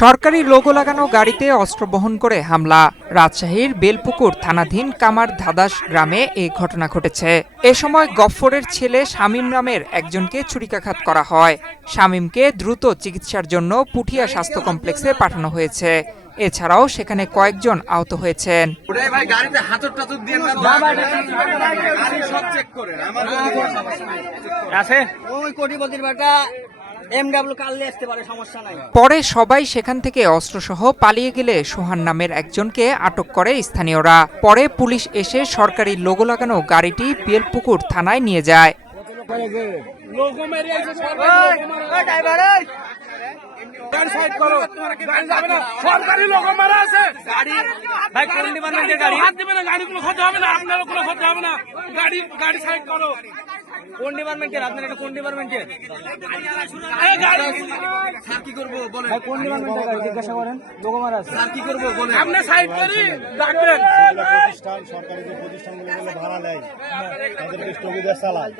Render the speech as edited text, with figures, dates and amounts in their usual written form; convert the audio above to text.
সরকারি লোগো লাগানো গাড়িতে অস্ত্র বহন করে হামলা। রাজশাহীর বেলপুকুর থানাধীন কামার ধাদাস গ্রামে এই ঘটনা ঘটেছে। এ সময় গফ্ফরের ছেলে শামীম নামের একজনকে ছুরিকাঘাত করা হয়। শামীমকে দ্রুত চিকিৎসার জন্য পুঠিয়া স্বাস্থ্য কমপ্লেক্সে পাঠানো হয়েছে। এছাড়াও সেখানে কয়েকজন আহত হয়েছেন। পরে সবাই সেখান থেকে অস্ত্রসহ পালিয়ে গেলে সোহান নামের একজনকে আটক করে স্থানীয়রা। পরে পুলিশ এসে সরকারি লোগো লাগানো গাড়িটি বেলপুকুর থানায় নিয়ে যায়। কোন ডিপার্টমেন্টের আপনারা এটা কোন ডিপার্টমেন্টের স্যার কি করব বলেন কোন ডিপার্টমেন্টের গাড়ি জিজ্ঞাসা করেন লোগো মারা আছে স্যার কি করব বলেন আপনি সাইড করি ডাকবেন প্রতিষ্ঠান সরকারি যে প্রতিষ্ঠানগুলো ভাড়া নেয় তাদেরকে স্থগিত চালায়।